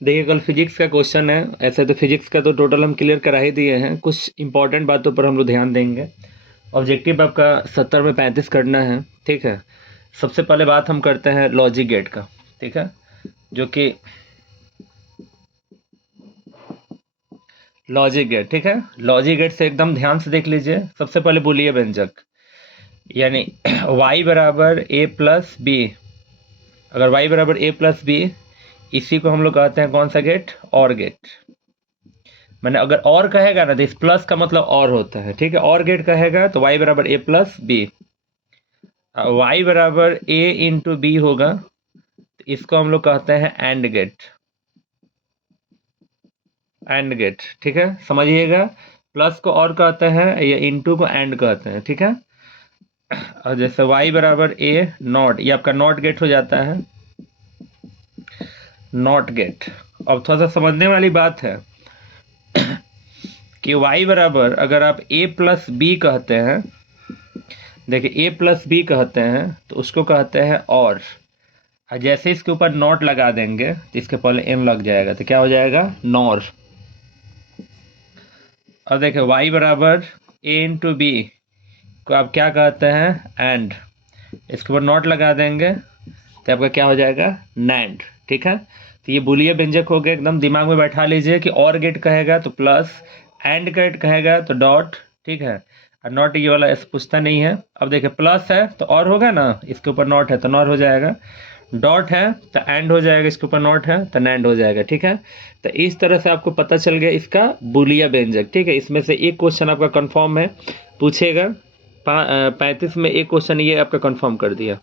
देखिए कल फिजिक्स का क्वेश्चन है। ऐसे तो फिजिक्स का तो टोटल हम क्लियर करा ही दिए हैं, कुछ इंपॉर्टेंट बातों पर हम लोग ध्यान देंगे। ऑब्जेक्टिव आपका 70 में 35 करना है, ठीक है। सबसे पहले बात हम करते हैं लॉजिक गेट का, ठीक है, जो कि लॉजिक गेट, ठीक है। लॉजिक गेट से एकदम ध्यान से देख लीजिए। सबसे पहले बूलियन व्यंजक, यानी y बराबर a प्लस बी। अगर y बराबर a प्लस बी, इसी को हम लोग कहते हैं कौन सा गेट? और गेट। मैंने अगर और कहेगा ना तो इस प्लस का मतलब और होता है, ठीक है। और गेट कहेगा तो y बराबर a प्लस बी। y बराबर a इंटू बी होगा, तो इसको हम लोग कहते हैं एंड गेट। एंड गेट, ठीक है, समझिएगा। प्लस को और कहते हैं या इंटू को एंड कहते हैं, ठीक है। और जैसे y बराबर a नॉट, ये आपका नॉट गेट हो जाता है, नॉट गेट। अब थोड़ा सा समझने वाली बात है कि y बराबर अगर आप a प्लस बी कहते हैं, देखिए a प्लस बी कहते हैं तो उसको कहते हैं और जैसे इसके ऊपर नॉट लगा देंगे तो इसके पहले n लग जाएगा, तो क्या हो जाएगा? नॉर। और देखिए y बराबर a इंटू बी को आप क्या कहते हैं? एंड। इसके ऊपर नॉट लगा देंगे तो आपका क्या हो जाएगा? नैंड, ठीक है। तो ये बूलियन व्यंजक हो गया, एकदम दिमाग में बैठा लीजिए कि और गेट कहेगा तो प्लस, एंड गेट कहेगा तो डॉट, ठीक है। और नॉट ये वाला ऐसे पूछता नहीं है। अब देखिए प्लस है तो और होगा ना, इसके ऊपर नॉट है तो नॉर हो जाएगा। डॉट है तो एंड हो जाएगा, इसके ऊपर नॉट है तो नैंड हो जाएगा, ठीक है। तो इस तरह से आपको पता चल गया इसका बूलियन व्यंजक, ठीक है। इसमें से एक क्वेश्चन आपका कंफर्म है, पूछेगा। 35 में एक क्वेश्चन ये आपका कंफर्म कर दिया।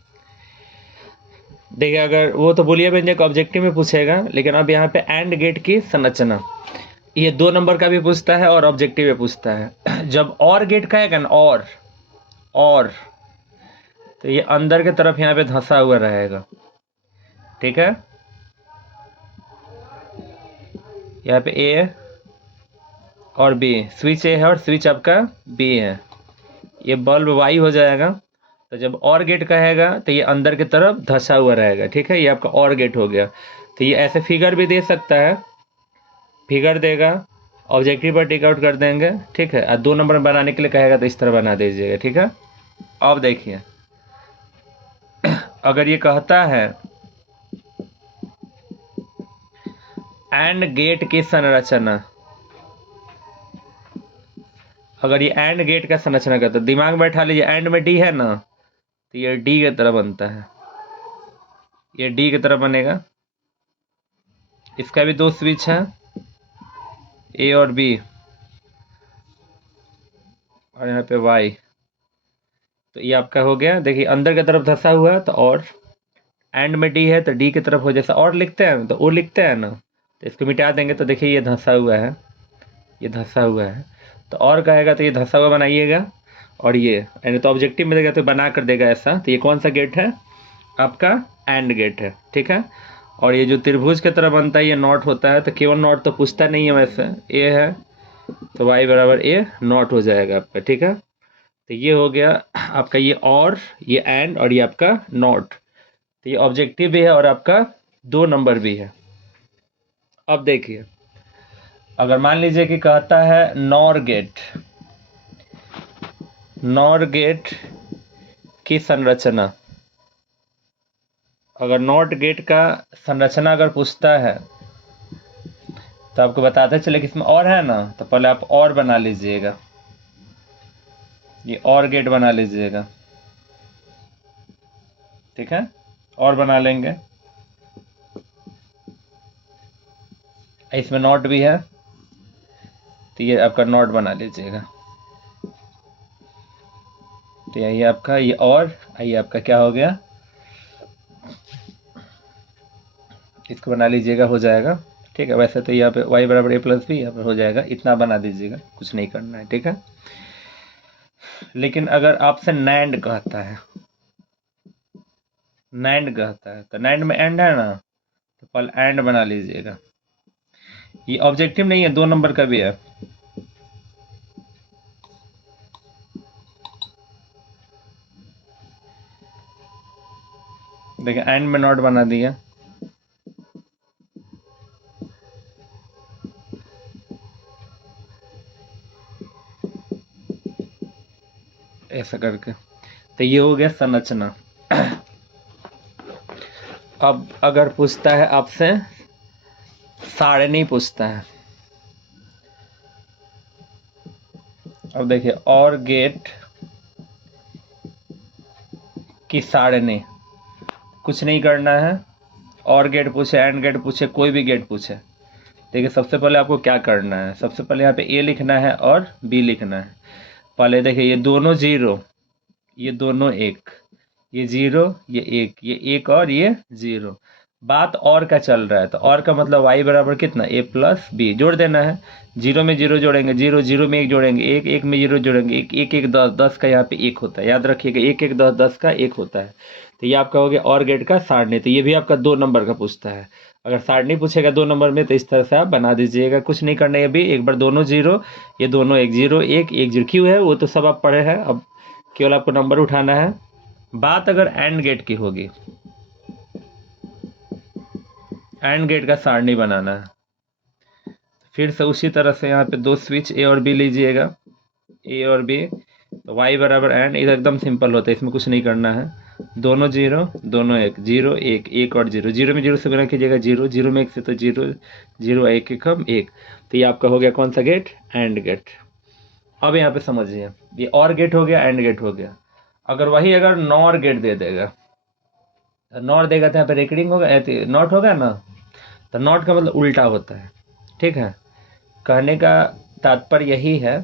देखिए अगर वो तो बूलियन व्यंजक ऑब्जेक्टिव में पूछेगा, लेकिन अब यहाँ पे एंड गेट की संरचना, ये 2 नंबर का भी पूछता है और ऑब्जेक्टिव में पूछता है। जब और गेट कहेगा ना, और तो ये अंदर के तरफ यहाँ पे धंसा हुआ रहेगा, ठीक है। यहाँ पे ए और बी, स्विच ए है और स्विच आपका बी है, ये बल्ब वाई हो जाएगा। तो जब और गेट कहेगा तो ये अंदर की तरफ धंसा हुआ रहेगा, ठीक है। ये आपका और गेट हो गया। तो ये ऐसे फिगर भी दे सकता है, फिगर देगा, ऑब्जेक्टिव पर टिक आउट कर देंगे, ठीक है। और 2 नंबर बनाने के लिए कहेगा तो इस तरह बना दीजिएगा, ठीक है। अब देखिए अगर ये कहता है एंड गेट की संरचना, अगर ये एंड गेट का संरचना करता है, दिमाग में बैठा लीजिए, एंड में डी है ना, तो ये डी की तरह बनता है, ये डी की तरह बनेगा। इसका भी 2 स्विच है, ए और बी, और यहाँ पे वाई। तो ये आपका हो गया। देखिए अंदर की तरफ धंसा हुआ है तो और, एंड में डी है तो डी की तरफ हो, जैसा और लिखते हैं तो ओ लिखते हैं ना, तो इसको मिटा देंगे तो देखिए ये धंसा हुआ है, ये धंसा हुआ है। तो और कहेगा तो ये धंसा हुआ बनाइएगा, और ये यानी तो ऑब्जेक्टिव में देगा तो बना कर देगा ऐसा। तो ये कौन सा गेट है? आपका एंड गेट है, ठीक है। और ये जो त्रिभुज की तरह बनता है ये नॉट होता है, तो केवल नॉट तो पूछता नहीं है, वैसे ए है तो y बराबर ए नॉट हो जाएगा आपका, ठीक है। तो ये हो गया आपका, ये और, ये एंड, और ये आपका नॉट। तो ये ऑब्जेक्टिव भी है और आपका 2 नंबर भी है। अब देखिए अगर मान लीजिए कि कहता है नॉर गेट, नॉर गेट की संरचना, अगर नॉट गेट का संरचना अगर पूछता है तो आपको बताते चले कि इसमें और है ना, तो पहले आप और बना लीजिएगा, ये और गेट बना लीजिएगा, ठीक है। और बना लेंगे, इसमें नॉट भी है तो ये आपका नॉट बना लीजिएगा। तो ये आपका ये, और ये आपका क्या हो गया, इसको बना लीजिएगा, हो जाएगा, ठीक है। वैसे तो यहाँ पे y बराबर a प्लस बी यहाँ पर हो जाएगा, इतना बना दीजिएगा, कुछ नहीं करना है, ठीक है। लेकिन अगर आपसे नैंड कहता है, नैंड कहता है तो नैंड में एंड है ना, तो पहले एंड बना लीजिएगा। ये ऑब्जेक्टिव नहीं है, 2 नंबर का भी है। देखिए एंड में नॉट बना दिया, ऐसा करके। तो ये हो गया संरचना। अब अगर पूछता है आपसे सारणी पूछता है, अब देखिए और गेट की सारणी, कुछ नहीं करना है। और गेट पूछे, एंड गेट पूछे, कोई भी गेट पूछे, देखिए सबसे पहले आपको क्या करना है, सबसे पहले यहाँ पे ए लिखना है और बी लिखना है। पहले देखिए ये दोनों जीरो, ये दोनों एक, ये जीरो, ये एक और ये जीरो। बात और का चल रहा है, तो और का मतलब y बराबर कितना, a प्लस बी, जोड़ देना है। जीरो में जीरो जोड़ेंगे जीरो, जीरो में एक जोड़ेंगे एक, एक में जीरो जोड़ेंगे एक, एक एक दस, दस का यहाँ पे एक होता है, याद रखिएगा, एक एक दस, दस का एक होता है। तो ये आपका हो गया और गेट का सारणी। तो ये भी आपका 2 नंबर का पूछता है। अगर सारणी पूछेगा 2 नंबर में तो इस तरह से आप बना दीजिएगा, कुछ नहीं करना है। अभी एक बार दोनों जीरो, ये दोनों एक, जीरो एक, एक जीरो, क्यों है वो तो सब आप पढ़े हैं, अब केवल आपको नंबर उठाना है। बात अगर एंड गेट की होगी, एंड गेट का सारणी बनाना है, फिर से उसी तरह से यहाँ पे 2 स्विच ए और बी लीजिएगा, ए और बी। तो y बराबर एंड, ये एकदम सिंपल होता है, इसमें कुछ नहीं करना है। दोनों जीरो, दोनों एक, जीरो एक, एक और जीरो, जीरो में जीरो से गुणा कीजिएगा जीरो, जीरो में एक से तो जीरो, जीरो एक एक हम एक। तो ये आपका हो गया कौन सा गेट, एंड गेट। अब यहाँ पे समझिए, ये और गेट हो गया, एंड गेट हो गया। अगर वही अगर नॉर गेट दे देगा, नॉट देगा तो यहाँ पे रेकरिंग होगा, नॉट होगा ना, तो नॉट का मतलब उल्टा होता है। ठीक है, कहने का तात्पर्य यही है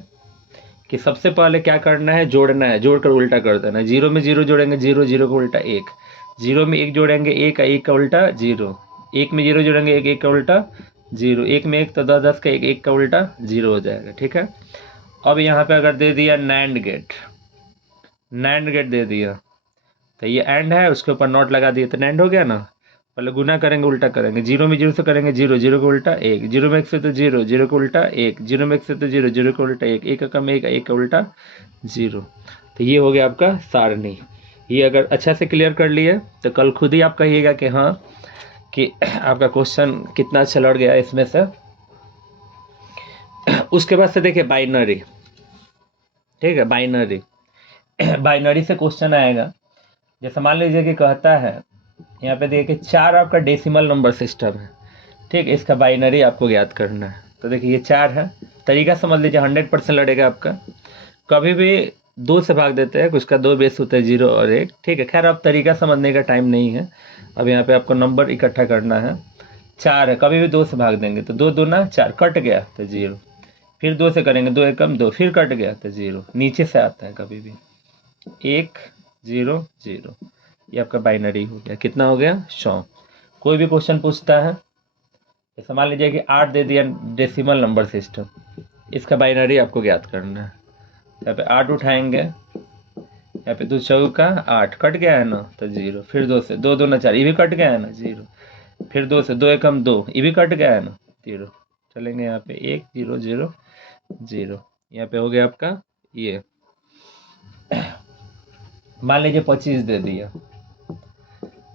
कि सबसे पहले क्या करना है, जोड़ना है, जोड़कर उल्टा कर देना। जीरो में जीरो जोड़ेंगे जीरो, जीरो का उल्टा एक, जीरो में एक जोड़ेंगे एक, एक का उल्टा जीरो, एक में जीरो जोड़ेंगे एक, एक का उल्टा जीरो, एक में एक तो दस, दस का एक, एक का उल्टा जीरो हो जाएगा। ठीक है, अब यहाँ पे अगर दे दिया नैंड गेट, नैंड गेट दे दिया, तो ये एंड है, उसके ऊपर नॉट लगा दिया तो नैंड हो गया ना। पहले गुना करेंगे, उल्टा करेंगे, जीरो में जीरो से करेंगे जीरो, जीरो का उल्टा एक, जीरो में एक से तो जीरो, जीरो का उल्टा एक, जीरो में एक से तो जीरो, जीरो का उल्टा एक, एक का कम एक, एक का उल्टा जीरो। तो ये हो गया आपका सारणी। ये अगर अच्छा से क्लियर कर लिए तो कल खुद ही आप कहिएगा कि हाँ, कि आपका क्वेश्चन कितना अच्छा लड़ गया इसमें से। उसके बाद से देखिए बाइनरी, ठीक है, बाइनरी, बाइनरी से क्वेश्चन आएगा। जैसे मान लीजिए कि कहता है यहाँ पे देखिए 4 आपका डेसिमल नंबर सिस्टम है, ठीक, इसका बाइनरी आपको ज्ञात करना है। तो देखिए ये 4 है, तरीका समझ लीजिए, 100% लड़ेगा आपका। कभी भी 2 से भाग देते हैं, कुछ का 2 बेस होता है, 0 और 1, ठीक है। खैर अब तरीका समझने का टाइम नहीं है, अब यहाँ पे आपको नंबर इकट्ठा करना है। 4 है, कभी भी 2 से भाग देंगे तो 2 दूना 4, कट गया तो 0, फिर 2 से करेंगे, 2 एकम 2, फिर कट गया तो 0, नीचे से आता है कभी भी 1 0 0। ये आपका बाइनरी हो गया, कितना हो गया 100। कोई भी क्वेश्चन पूछता है, जैसे मान लीजिए कि 8 दे दिया डेसिमल नंबर सिस्टम, इसका बाइनरी आपको ज्ञात करना है। यहाँ पे 8 उठाएंगे, यहाँ पे 2 चौका 8, कट गया है ना तो 0, फिर 2 से 2 दूना 4, ये भी कट गया है ना 0, फिर 2 से 2 एकम 2, ये भी कट गया है ना 0, चलेंगे यहाँ पे 1 0 0 0। यहाँ पे हो गया आपका ये, मान लीजिए 25 दे दिया,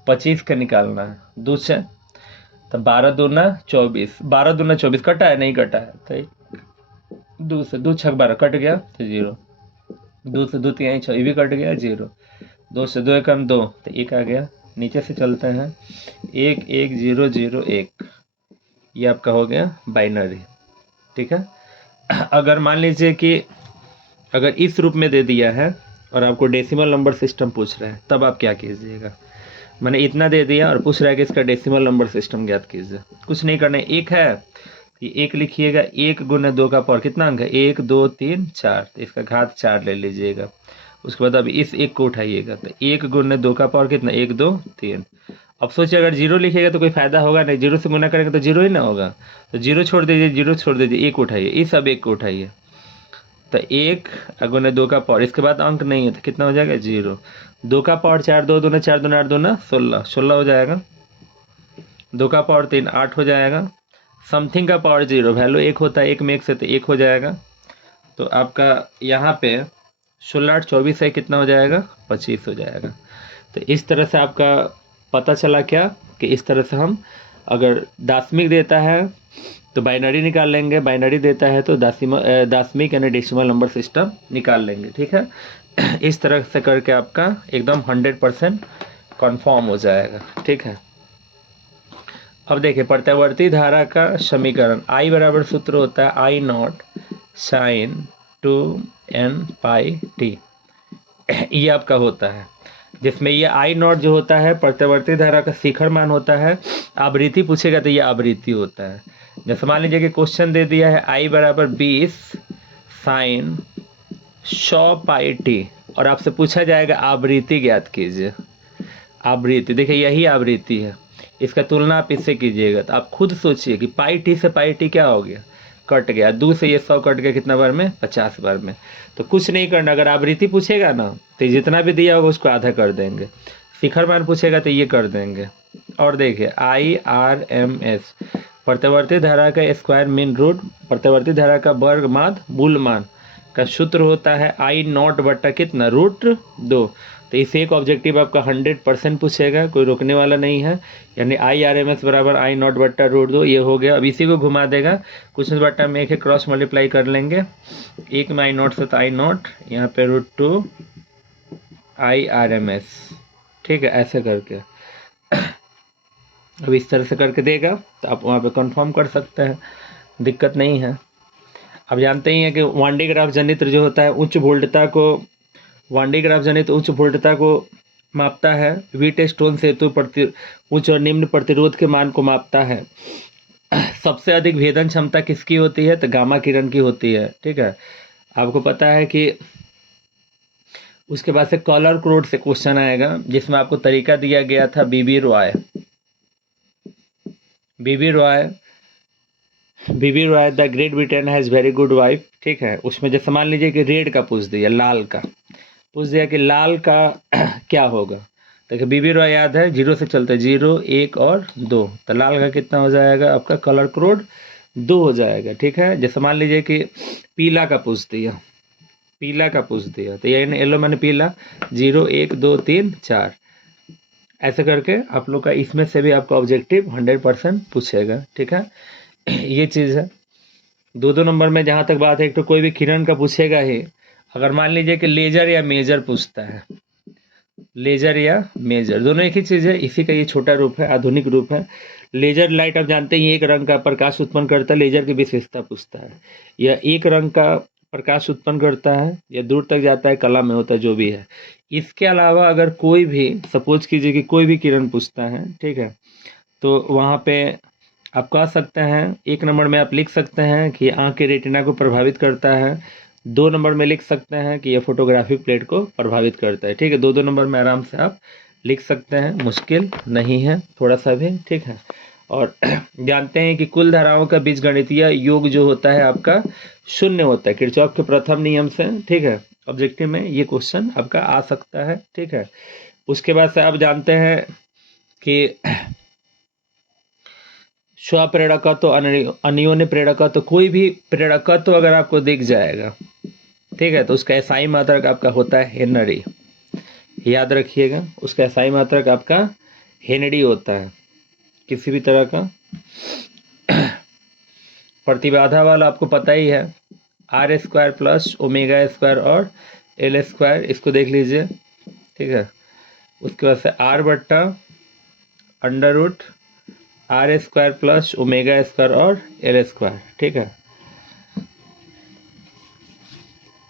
25 का निकालना है 2 से, तो 12 दूना 24, 12 दूना 24, कटा है नहीं कटा है तो 2 से 2 छक 12, कट गया तो 0, 2 से 2 3 6, ये भी कट गया 0, 2 से 2 एकम 2 तो 1 आ गया। नीचे से चलते हैं 1 1 0 0 1, ये आपका हो गया बाइनरी। ठीक है, अगर मान लीजिए कि अगर इस रूप में दे दिया है और आपको डेसिमल नंबर सिस्टम पूछ रहा है, तब आप क्या कीजिएगा। मैंने इतना दे दिया और पूछ रहा है कि इसका डेसिमल नंबर सिस्टम ज्ञात कीजिए। कुछ नहीं करना है, 1 है, ये 1 लिखिएगा, 1 गुने 2 का पावर कितना अंक है, 1 2 3 4, तो इसका घात 4 ले लीजिएगा। उसके बाद अब इस 1 को उठाइएगा, तो 1 गुने 2 का पावर कितना, 1 2 3। अब सोचिए अगर 0 लिखिएगा तो कोई फायदा होगा नहीं, 0 से गुना करेंगे तो 0 ही ना होगा, तो 0 छोड़ दीजिए, 0 छोड़ दीजिए, 1 उठाइए, इस अब 1 को उठाइए, तो 1 गुने 2 का पावर, इसके बाद अंक नहीं है तो कितना हो जाएगा 0, 2 का पावर 4, 2 दूना 4 दूना 8 दूना 16, 16 हो जाएगा, 2 का पावर 3 8 हो जाएगा, समथिंग का पावर 0, वैल्यू 1 होता है, 1 में 1 से तो 1 हो जाएगा। तो आपका यहाँ पे 16 8 24 है, कितना हो जाएगा 25 हो जाएगा। तो इस तरह से आपका पता चला क्या, कि इस तरह से हम अगर दाशमिक देता है तो बाइनरी निकाल लेंगे, बाइनरी देता है तो दाशमिक यानी डेसिमल नंबर सिस्टम निकाल लेंगे। ठीक है, इस तरह से करके आपका एकदम 100% कन्फर्म हो जाएगा। ठीक है, अब देखिए प्रत्यावर्ती धारा का समीकरण I बराबर सूत्र होता है I not sine 2n pi t, ये आपका होता है, जिसमें ये I नॉट जो होता है प्रत्यावर्ती धारा का शिखर मान होता है। आवृत्ति पूछेगा तो ये आवृत्ति होता है। जैसे मान लीजिए कि क्वेश्चन दे दिया है I बराबर 20 साइन 100 पाई टी, और आपसे पूछा जाएगा आवृत्ति ज्ञात कीजिए। आवृत्ति देखिए यही आवृत्ति है, इसका तुलना आप इससे कीजिएगा तो आप खुद सोचिए कि पाई टी से पाई टी क्या हो गया, कट गया। 2 से ये 100 कट गया कितना बार में, 50 बार में। तो कुछ नहीं करना, अगर आवृत्ति पूछेगा ना तो जितना भी दिया होगा उसको आधा कर देंगे, शिखर मान पूछेगा तो ये कर देंगे। और देखिए IRMS प्रत्यावर्ती धारा का स्क्वायर मीन रूट, प्रत्यावर्ती धारा का वर्ग माध्य मूल मान का सूत्र होता है I नॉट बट्टा कितना, √2। तो इसे एक ऑब्जेक्टिव आपका 100% पूछेगा, कोई रोकने वाला नहीं है। यानी IRMS बराबर I नॉट बट्टा √2, ये हो गया। अब इसी को घुमा देगा, कुछ बट्टा में एक क्रॉस मल्टीप्लाई कर लेंगे, एक में I नॉट से तो I नॉट, यहाँ पे √2 IRMS। ठीक है, ऐसे करके अब इस तरह से करके देगा तो आप वहाँ पे कंफर्म कर सकते हैं, दिक्कत नहीं है। अब जानते ही हैं कि वान डी ग्राफ जनित्र जो होता है उच्च वोल्टता को, वान डी ग्राफ जनित्र उच्च वोल्टता को मापता है। वीट स्टोन सेतु उच्च और निम्न प्रतिरोध के मान को मापता है। सबसे अधिक भेदन क्षमता किसकी होती है, तो गामा किरण की होती है। ठीक है, आपको पता है कि उसके बाद से कॉलर क्रोड से क्वेश्चन आएगा, जिसमें आपको तरीका दिया गया था BB Roy the great Britain has very good wife. ठीक है, उसमें जैसे मान लीजिए कि रेड का पूछ दिया, लाल का पूछ दिया कि लाल का क्या होगा, देखिए बीबी रॉय याद है, 0 से चलते 0, 1 और 2, तो लाल का कितना हो जाएगा आपका कलर कोड 2 हो जाएगा। ठीक है, जैसे मान लीजिए कि पीला का पूछ दिया, तो ये येलो मैंने पीला 0, 1, 2, 3, 4, ऐसे करके आप लोग का इसमें से भी आपका ऑब्जेक्टिव 100% पूछेगा। ठीक है, ये चीज़ है। 2 नंबर में जहाँ तक बात है, एक तो कोई भी किरण का पूछेगा ही। अगर मान लीजिए कि लेजर या मेजर पूछता है, लेजर या मेजर दोनों एक ही चीज़ है, इसी का ये छोटा रूप है, आधुनिक रूप है। लेजर लाइट आप जानते हैं एक रंग का प्रकाश उत्पन्न करता है, लेजर की विशेषता पूछता है, या एक रंग का प्रकाश उत्पन्न करता है, या दूर तक जाता है, कला में होता है, जो भी है। इसके अलावा अगर कोई भी सपोज कीजिए कि कोई भी किरण पूछता है, ठीक है, तो वहाँ पे आप कह सकते हैं 1 नंबर में आप लिख सकते हैं कि आँख के रेटिना को प्रभावित करता है। 2 नंबर में लिख सकते हैं कि यह फोटोग्राफिक प्लेट को प्रभावित करता है। ठीक है, 2 नंबर में आराम से आप लिख सकते हैं, मुश्किल नहीं है थोड़ा सा भी। ठीक है, और जानते हैं कि कुल धाराओं का बीजगणितीय योग जो होता है आपका 0 होता है, किरचॉफ के प्रथम नियम से। ठीक है, ऑब्जेक्टिव में ये क्वेश्चन आपका आ सकता है। ठीक है, उसके बाद से आप जानते हैं कि स्वप्रेरकत्व, अनियोन्य प्रेरकत्व, कोई भी प्रेरकत्व अगर आपको दिख जाएगा, ठीक है, तो उसका एसआई मात्रक आपका होता है हेनरी। याद रखिएगा, उसका एसआई मात्रक आपका हेनरी होता है। किसी भी तरह का प्रतिबाधा वाला आपको पता ही है, R² प्लस ω² और L², इसको देख लीजिए। ठीक है, उसके बाद से R बट्टा √ R² प्लस ω² और L²। ठीक है,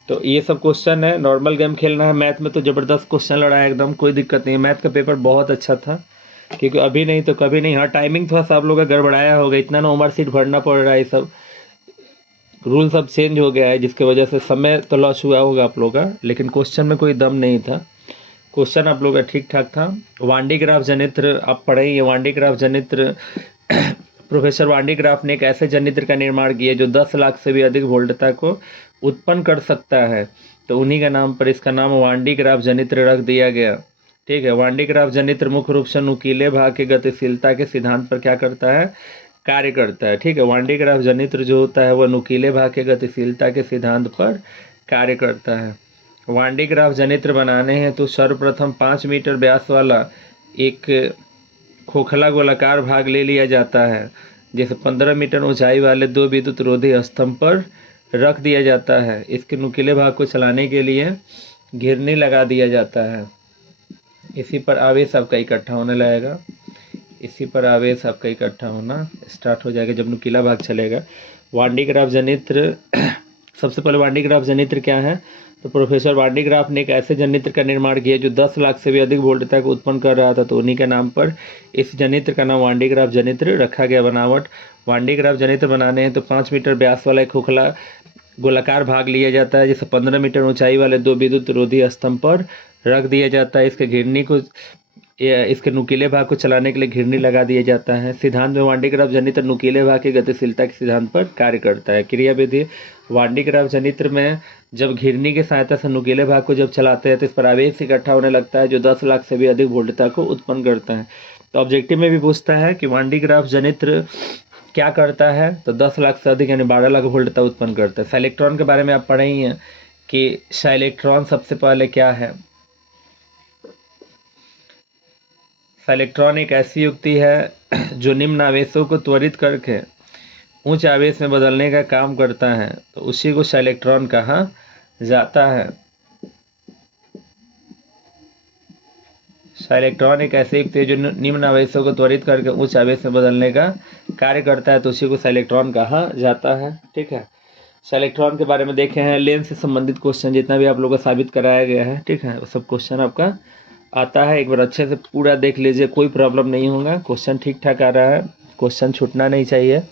तो ये सब क्वेश्चन है, नॉर्मल गेम खेलना है। मैथ में तो ज़बरदस्त क्वेश्चन लड़ा है एकदम, कोई दिक्कत नहीं है। मैथ का पेपर बहुत अच्छा था, क्योंकि अभी नहीं तो कभी नहीं। हाँ, टाइमिंग थोड़ा सा आप लोग का गड़बड़ाया होगा, इतना ना उम्र सीट भरना पड़ रहा है, सब रूल सब चेंज हो गया है, जिसके वजह से समय तो लॉस हुआ होगा आप लोग का, लेकिन क्वेश्चन में कोई दम नहीं था। क्वेश्चन आप लोग का ठीक ठाक था। वान डी ग्राफ जनित्र आप पढ़े ही, वान डी ग्राफ जनित्र प्रोफेसर वान डी ग्राफ ने एक ऐसे जनित्र का निर्माण किया जो 10 लाख से भी अधिक वोल्टता को उत्पन्न कर सकता है, तो उन्हीं का नाम पर इसका नाम वान डी ग्राफ जनित्र रख दिया गया। ठीक है, वान डी ग्राफ जनित्र मुख्य रूप से नुकीले भाग की गतिशीलता के सिद्धांत पर क्या करता है, कार्य करता है। ठीक है, वान डी ग्राफ जनित्र जो होता है वह नुकीले भाग के गतिशीलता के सिद्धांत पर कार्य करता है। वान डी ग्राफ जनित्र बनाने हैं तो सर्वप्रथम 5 मीटर व्यास वाला एक खोखला गोलाकार भाग ले लिया जाता है, जिसे 15 मीटर ऊंचाई वाले 2 विद्युत रोधी स्तंभ पर रख दिया जाता है। इसके नुकीले भाग को चलाने के लिए घिरनी लगा दिया जाता है। इसी पर आवेश आपका इकट्ठा होने लगेगा, इसी पर आवेश आपका इकट्ठा होना स्टार्ट हो जाएगा जब नुकीला भाग चलेगा। वान डी ग्राफ जनित्र सबसे पहले वान डी ग्राफ जनित्र क्या है? तो प्रोफेसर वान डी ग्राफ ने एक ऐसे जनित्र का निर्माण किया जो 10 लाख से भी अधिक वोल्टता को उत्पन्न कर रहा था, तो उन्हीं के नाम पर इस जनित्र का नाम वान डी ग्राफ जनित्र रखा गया। बनावट, वान डी ग्राफ जनित्र बनाने हैं तो 5 मीटर व्यास वाला एक खोखला गोलाकार भाग लिया जाता है, जिसे 15 मीटर ऊंचाई वाले 2 विद्युत रोधी स्तंभ पर रख दिया जाता है। इसके घिरनी को इसके नुकीले भाग को चलाने के लिए घिरनी लगा दिया जाता है। सिद्धांत में वान डी ग्राफ जनित्र नुकीले भाग की गतिशीलता के सिद्धांत पर कार्य करता है। क्रियाविधि, वान डी ग्राफ जनित्र में जब घिरनी की सहायता से नुकीले भाग को जब चलाते हैं तो इस पर आवेश इकट्ठा होने लगता है जो 10 लाख से भी अधिक वोल्टता को उत्पन्न करता है। तो ऑब्जेक्टिव में भी पूछता है कि वान डी ग्राफ जनित्र क्या करता है, तो 10 लाख से अधिक यानी 12 लाख वोल्टता उत्पन्न करता है। साइलेक्ट्रॉन के बारे में आप पढ़े ही हैं कि साइलेक्ट्रॉन सबसे पहले क्या है? साइलेक्ट्रॉन एक ऐसी युक्ति है जो निम्न आवेशों को त्वरित करके उच्च आवेश में बदलने का काम करता है, तो उसी को साइलेक्ट्रॉन कहा जाता है। साइलेक्ट्रॉन एक ऐसी युक्ति है जो निम्न आवेशों को त्वरित करके उच्च आवेश में बदलने का कार्य करता है, तो उसी को साइलेक्ट्रॉन कहा जाता है। ठीक है, साइलेक्ट्रॉन के बारे में देखे हैं। लेंस से संबंधित क्वेश्चन जितना भी आप लोगों को साबित कराया गया है, ठीक है, वो सब क्वेश्चन आपका आता है। एक बार अच्छे से पूरा देख लीजिए, कोई प्रॉब्लम नहीं होगा। क्वेश्चन ठीक ठाक आ रहा है, क्वेश्चन छूटना नहीं चाहिए।